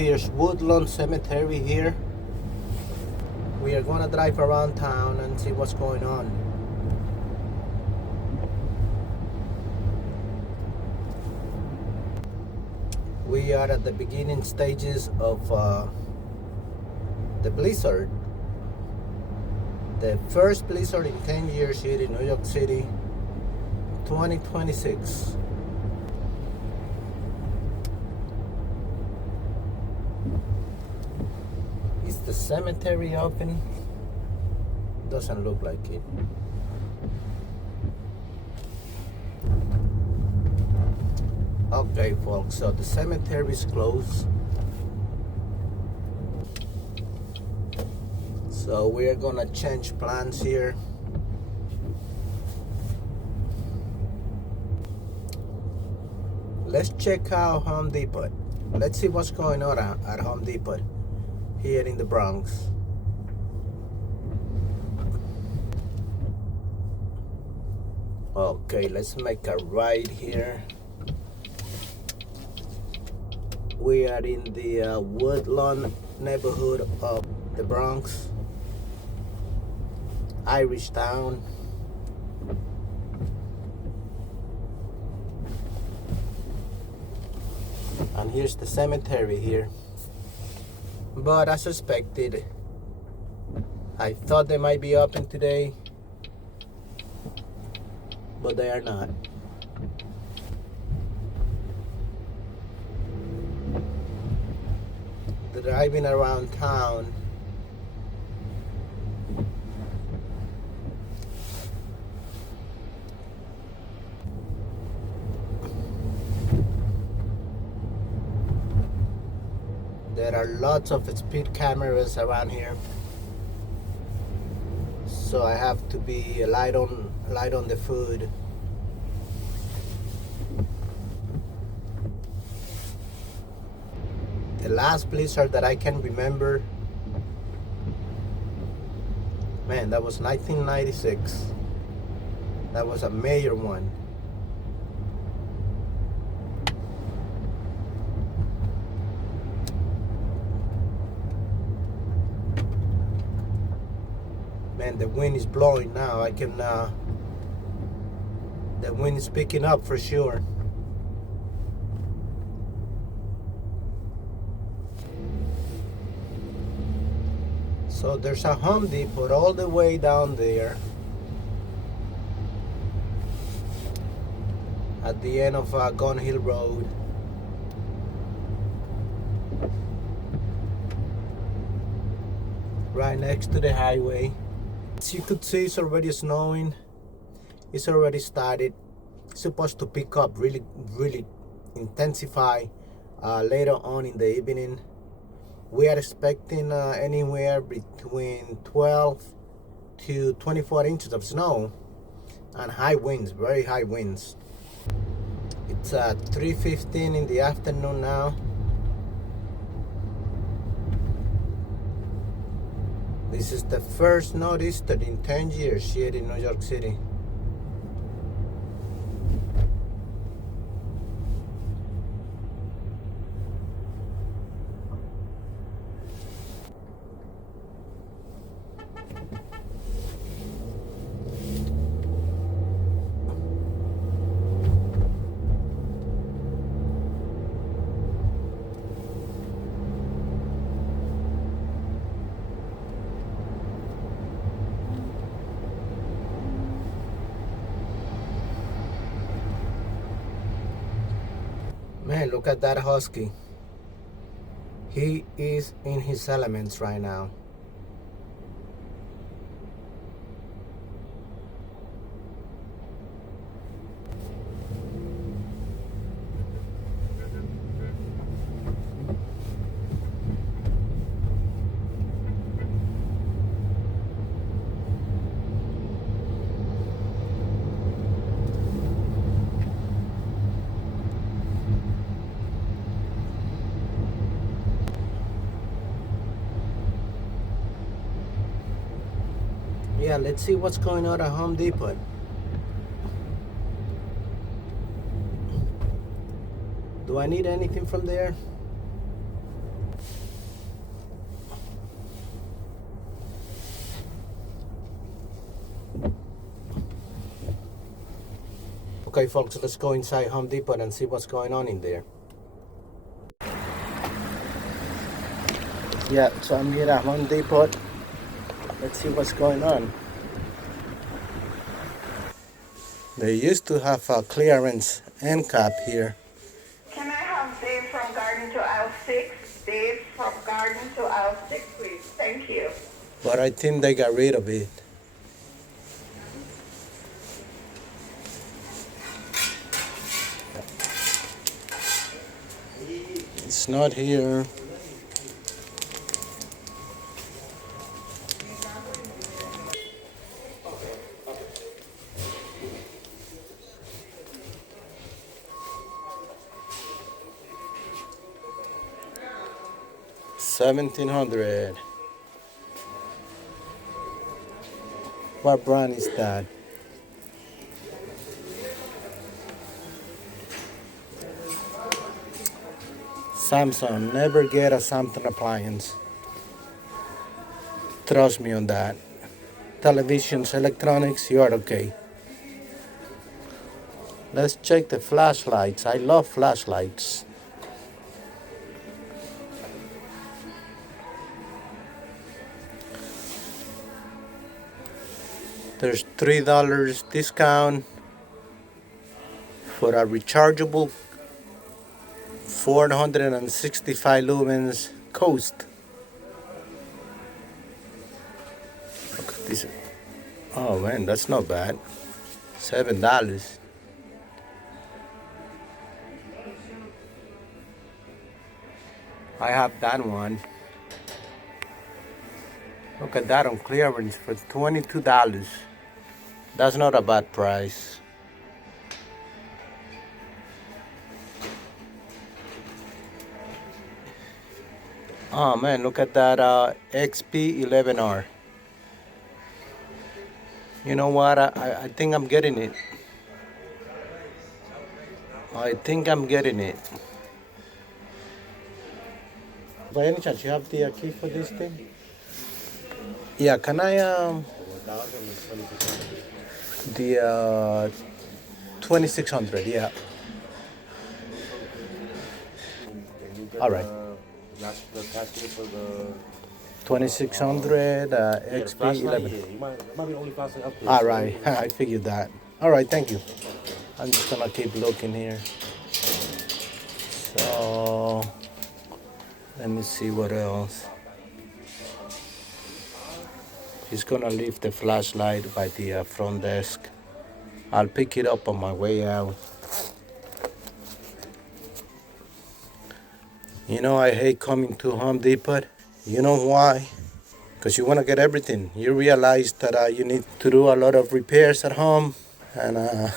Here's Woodlawn Cemetery here. We are gonna drive around town and see what's going on. We are at the beginning stages of the blizzard. The first blizzard in 10 years here in New York City, 2026. Is the cemetery open? Doesn't look like it. Okay, folks, so the cemetery is closed. So we are gonna change plans here. Let's check out Home Depot. Let's see what's going on at Home Depot here in the Bronx. Okay, let's make a right here. We are in the Woodlawn neighborhood of the Bronx, Irish Town. And here's the cemetery here. But as suspected, I thought they might be open today, but they are not. Driving around town, there are lots of speed cameras around here, so I have to be light on the food. The last blizzard that I can remember, man, that was 1996. That was a major one. Man, the wind is blowing now. I can, the wind is picking up for sure. So there's a Home Depot all the way down there at the end of Gun Hill Road. Right next to the highway. As you could see, it's already snowing. It's already started. It's supposed to pick up really intensify later on in the evening. We are expecting anywhere between 12 to 24 inches of snow and high winds, very high winds. It's 3:15 in the afternoon now. This is the first nor'easter in 10 years here in New York City. Man, look at that husky. He is in his elements right now. Yeah, let's see what's going on at Home Depot. Do I need anything from there? Okay, folks, let's go inside Home Depot and see what's going on in there. Yeah, so I'm here at Home Depot. Let's see what's going on. They used to have a clearance end cap here. Can I have Dave from Garden to aisle 6? Dave from Garden to aisle 6, please. Thank you. But I think they got rid of it. It's not here. $1,700. What brand is that? Samsung. Never get a Samsung appliance. Trust me on that. Televisions, electronics, you are okay. Let's check the flashlights. I love flashlights. There's $3 discount for a rechargeable 465 lumens Coast. Look at this. Oh man, that's not bad. $7. I have that one. Look at that on clearance for $22. That's not a bad price. Oh man, look at that XP11R. You know what? I think I'm getting it. I think I'm getting it. By any chance, you have the key for this thing? Yeah, can I the 2600, yeah. All right. 2600 XP11. All right, I figured that. All right, thank you. I'm just gonna keep looking here. So let me see what else. He's gonna leave the flashlight by the front desk. I'll pick it up on my way out. You know, I hate coming to Home Depot. You know why? Because you want to get everything. You realize that you need to do a lot of repairs at home, and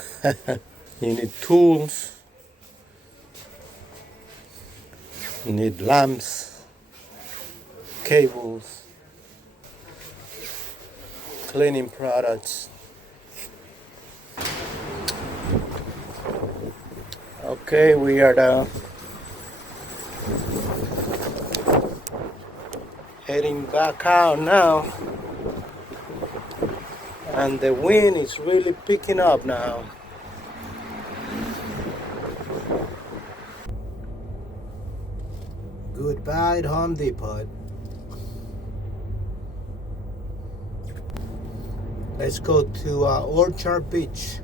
you need tools, you need lamps, cables, cleaning products. Okay, we are heading back out now, and the wind is really picking up now. Goodbye, Home Depot. Let's go to Orchard Beach.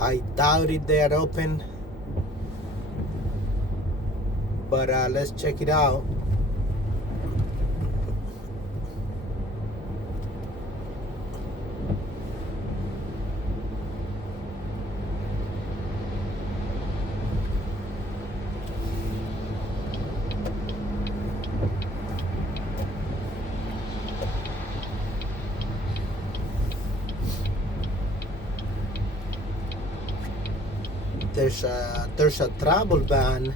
I doubt it they are open, but let's check it out. There's a travel ban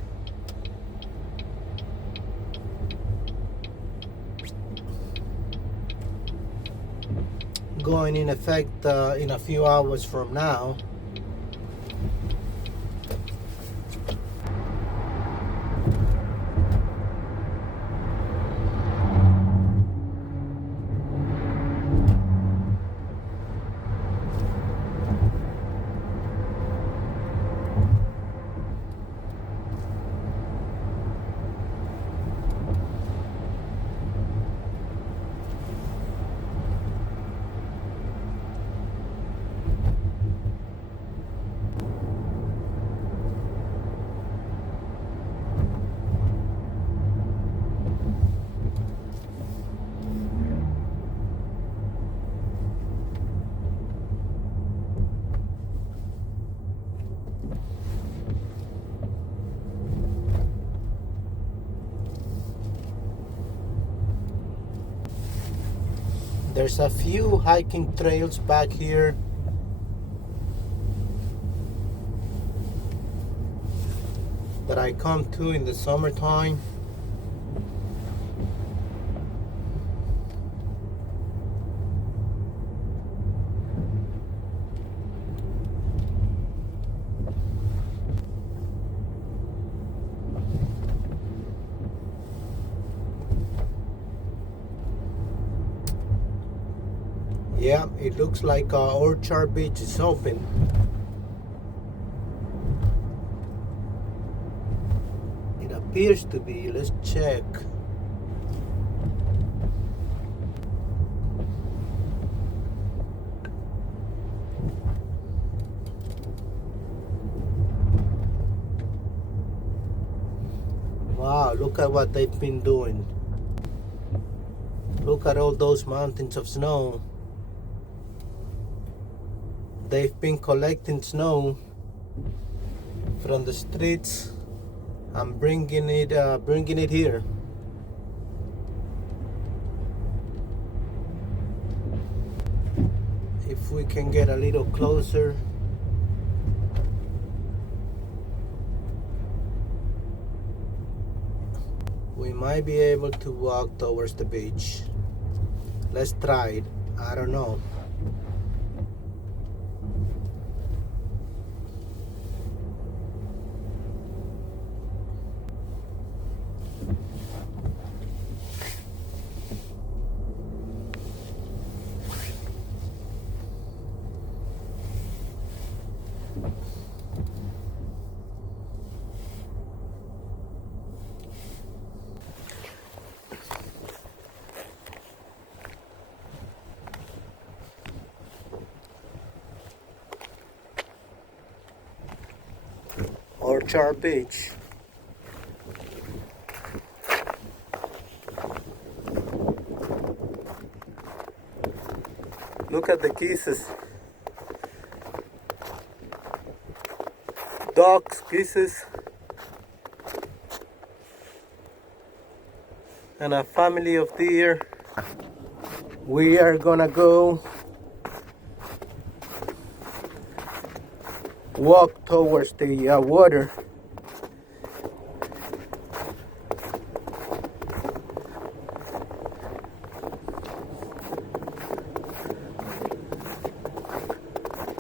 going in effect in a few hours from now. There's a few hiking trails back here. That I come to in the summertime. Yeah, it looks like Orchard Beach is open. It appears to be. Let's check. Wow, look at what they've been doing. Look at all those mountains of snow. They've been collecting snow from the streets and bringing it here. If we can get a little closer. We might be able to walk towards the beach. Let's try it. I don't know. Orchard Beach. Look at the geese. Ducks, geese, and a family of deer. We are gonna go walk towards the water.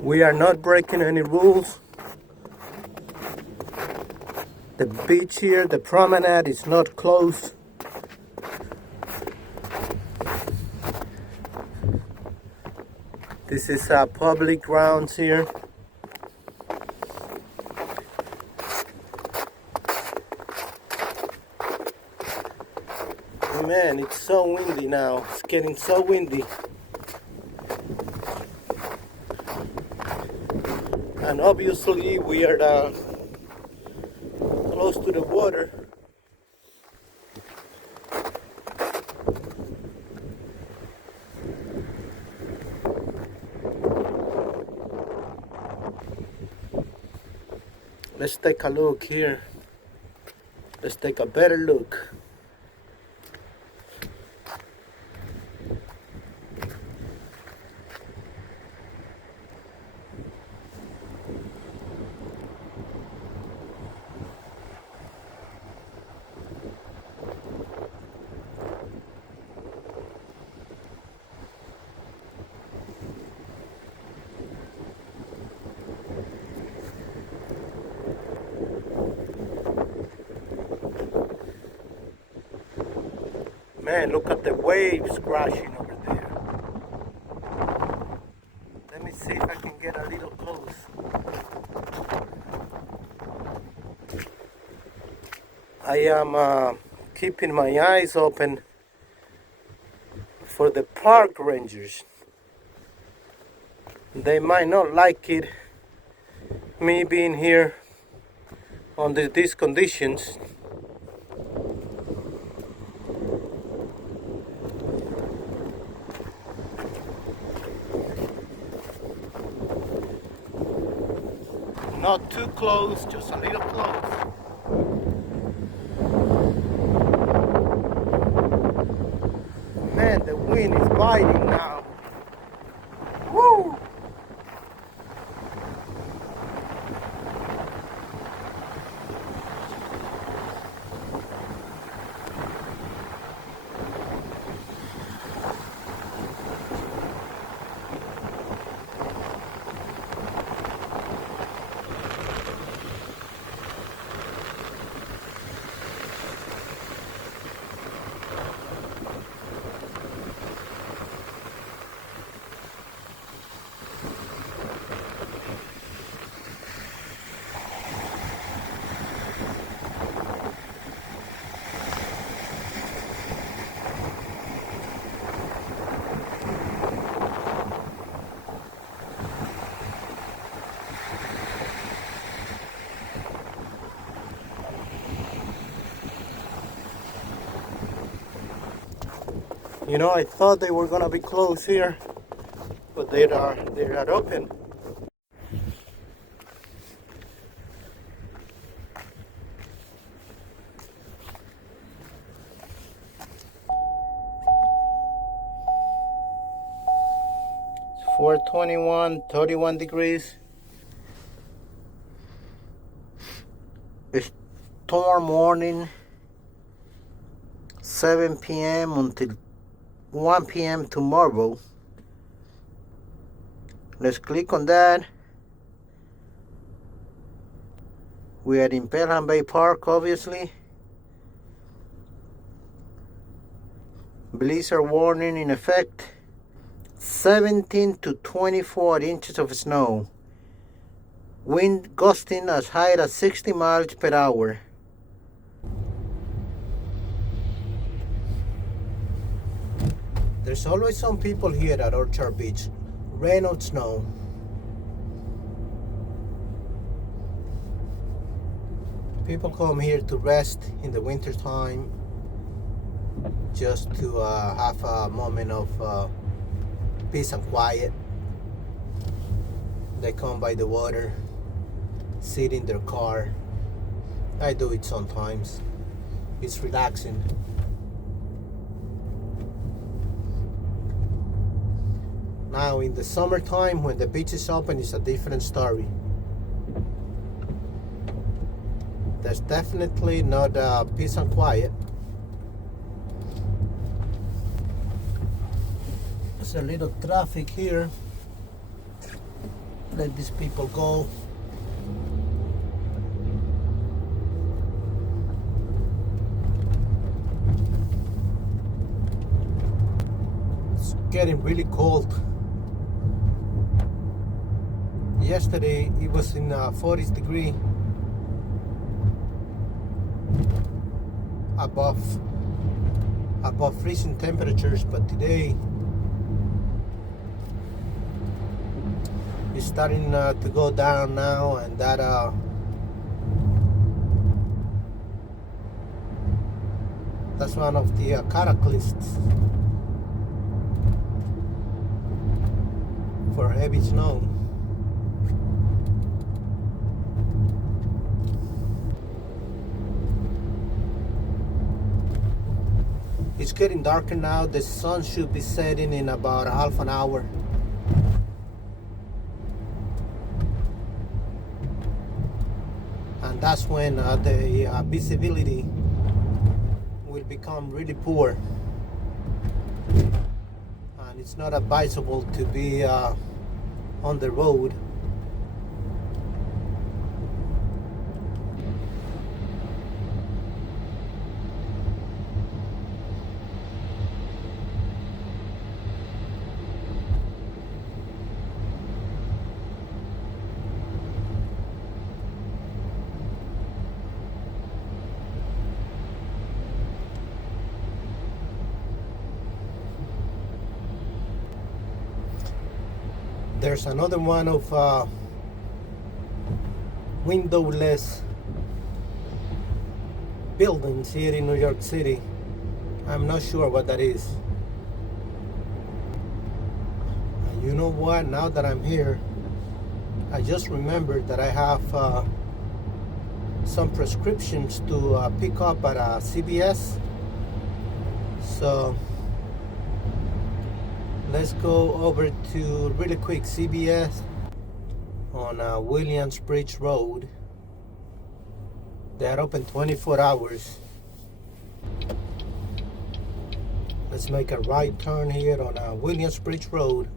We are not breaking any rules. The beach here, the promenade, is not closed. This is public grounds here. Man, it's so windy now. It's getting so windy. And obviously we are close to the water. Let's take a look here. Let's take a better look. Man, look at the waves crashing over there. Let me see if I can get a little close. I am keeping my eyes open for the park rangers. They might not like it, me being here under these conditions. Not too close, just a little close. Man, the wind is surviving now. Woo! You know, I thought they were gonna be closed here, but they're not open. It's 421, 31 degrees. It's storm warning, 7 p.m. until 1 p.m. tomorrow. Let's click on that. We are in Pelham Bay Park, obviously. Blizzard warning in effect. 17 to 24 inches of snow. Wind gusting as high as 60 miles per hour. There's always some people here at Orchard Beach, rain or snow. People come here to rest in the winter time, just to have a moment of peace and quiet. They come by the water, sit in their car. I do it sometimes. It's relaxing. Now in the summertime, when the beach is open, it's a different story. There's definitely not peace and quiet. There's a little traffic here. Let these people go. It's getting really cold. Yesterday it was in 40 degrees above freezing temperatures, but today it's starting to go down now, and that's one of the catalysts for heavy snow. It's getting darker now. The sun should be setting in about half an hour. And that's when the visibility will become really poor. And it's not advisable to be on the road. There's another one of windowless buildings here in New York City. I'm not sure what that is. You know what? Now that I'm here, I just remembered that I have some prescriptions to pick up at CVS. So Let's go over to really quick CVS on Williamsbridge Road. They're open 24 hours. Let's make a right turn here on Williamsbridge Road.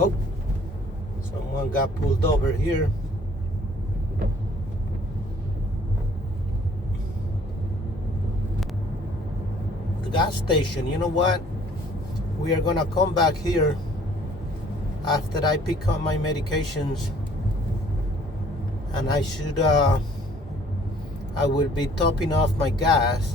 Oh, someone got pulled over here. The gas station, you know what? We are gonna come back here after I pick up my medications, and I will be topping off my gas.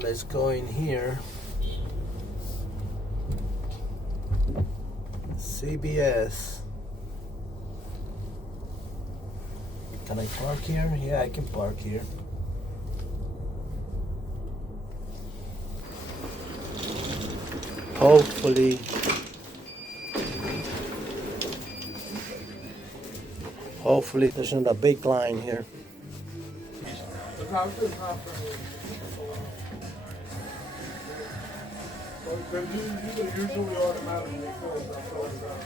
Let's go in here. CVS. Can I park here? Yeah, I can park here. Hopefully there's not a big line here. They're usually automatically filled.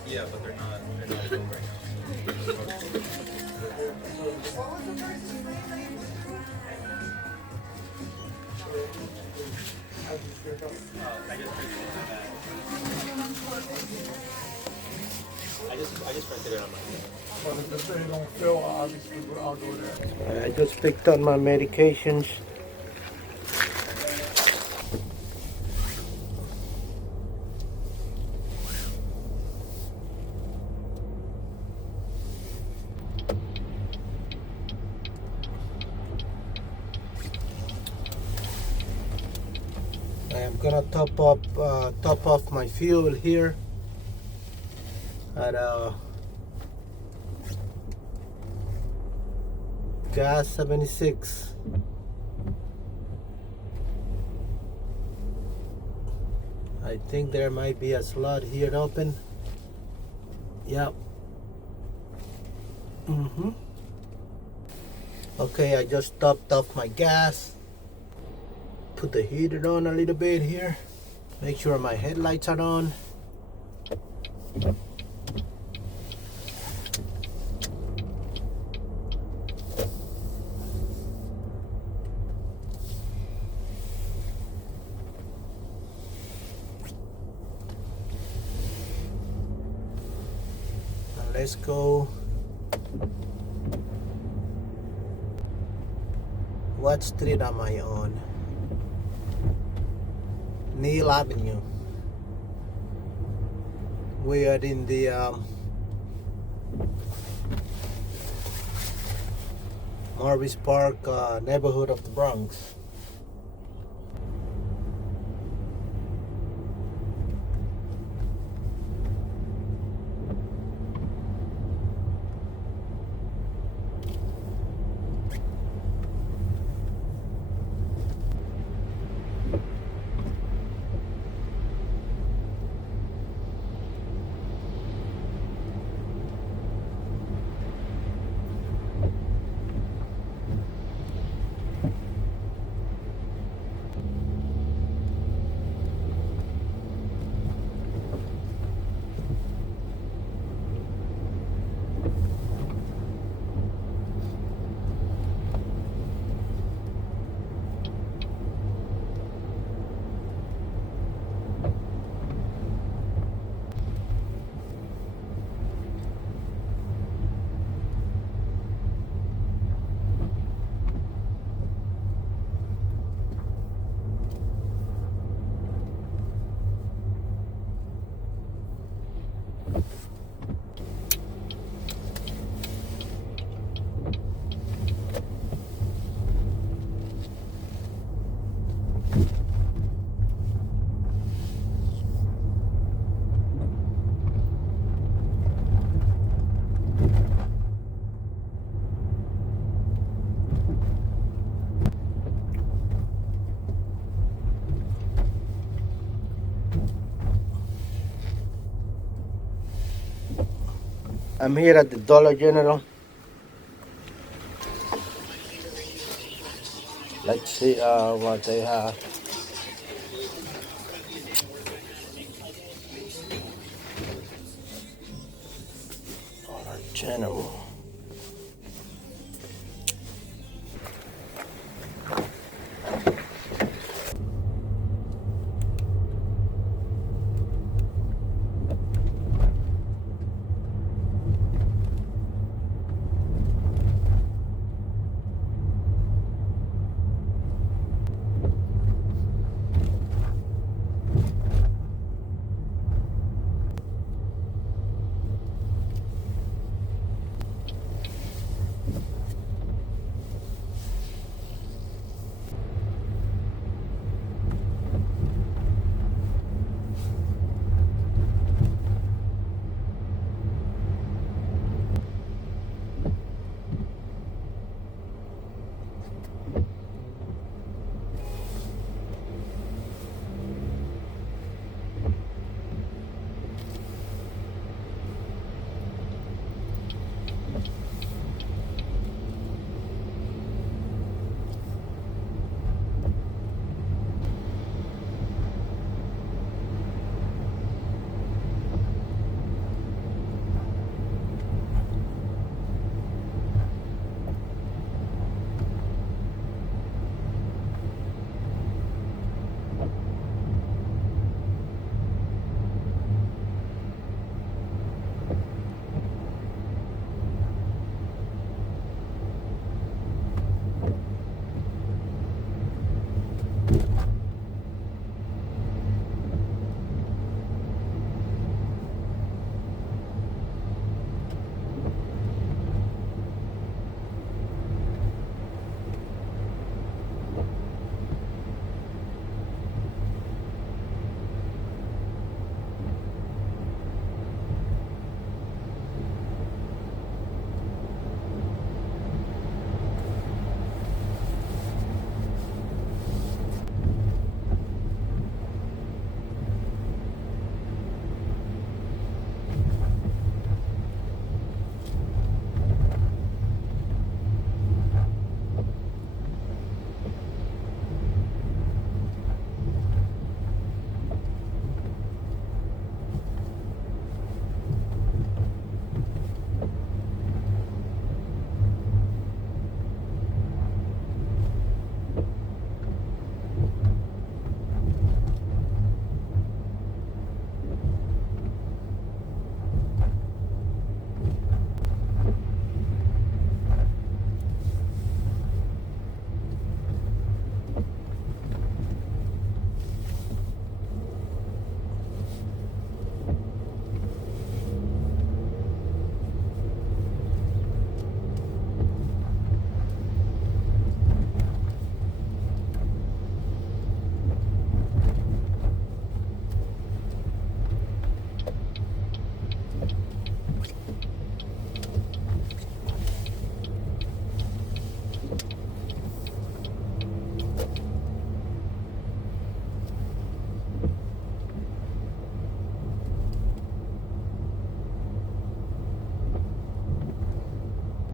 Yeah, but they're not filled right I just printed it on my phone. But if they don't fill, obviously I'll go there. I just picked up my medications. I'm gonna top off my fuel here at gas 76. I think there might be a slot here open. Yep. Okay, I just topped off my gas. Put the heater on a little bit here. Make sure my headlights are on. Now let's go. What street am I on? Neil Avenue. We are in the Marvis Park neighborhood of the Bronx. I'm here at the Dollar General. Let's see what they have. Dollar General.